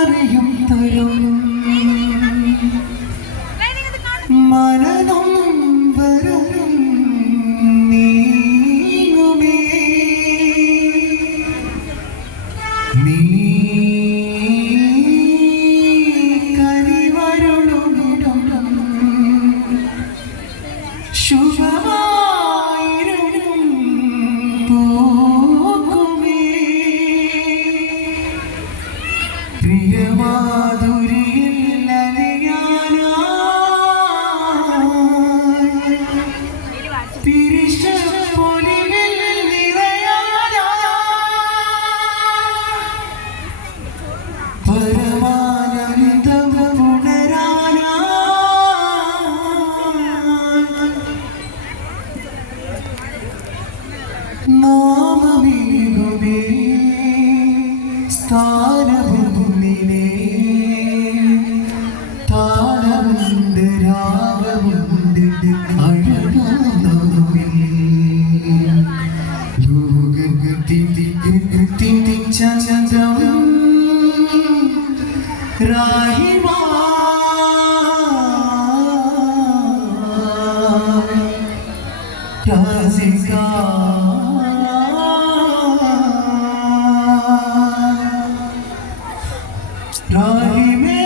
അറിയും തരും. മരണം വരും നീ নাম আমি 那一面。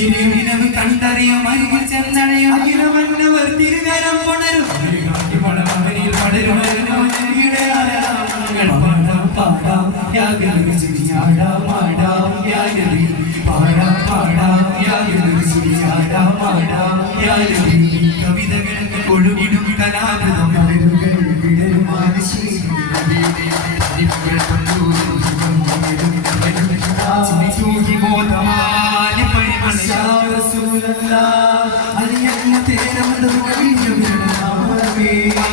കണ്ടറിയും അരികിൽ ചെന്നഴയും അഖിലമന്നവർ തിരുകരം പുണരും. പടമകനിൽ പടരും പാടാം പാടാം യാഗലി ചിരിയാടാം ആടാം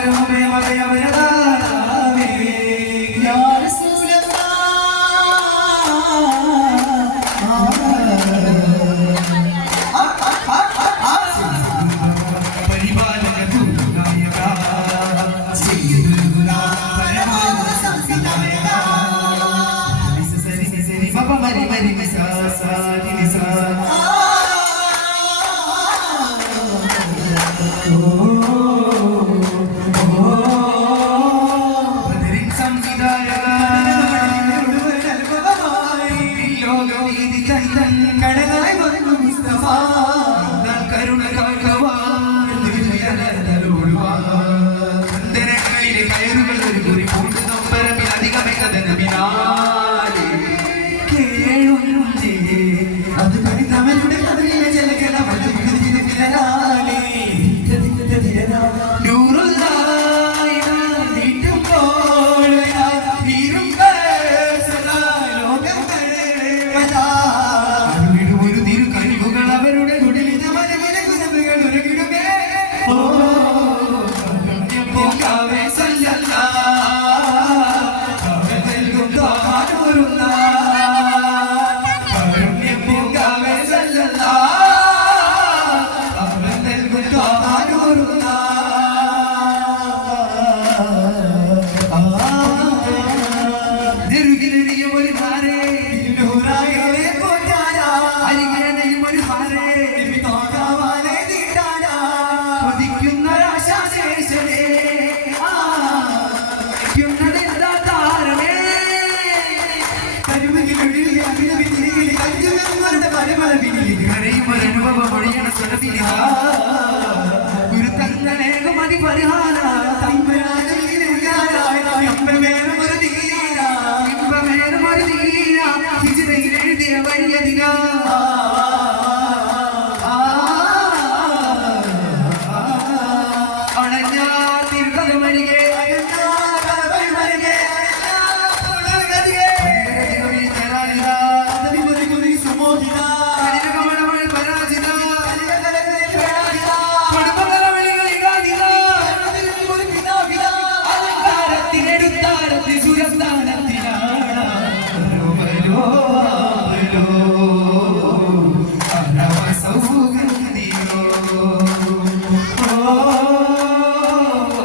Hare Hare Hare Hare ലോകവീതി കണ്ടൻ കടലായി വന്നു മുസ്തഫ. അനുഭവമൊഴിയണ സ്വരത്തിനാ ഗുരുത്തങ്ങളേകം അതിപരിഹാര. ഇമ്പമേറും ഒരു തീര ഹിജ്റയിൽ എഴുതിയ വഴിയതിനാ അലങ്കാരത്തിനെടുത്താരത്തി സുരസ്ഥാനത്തിലാണ്.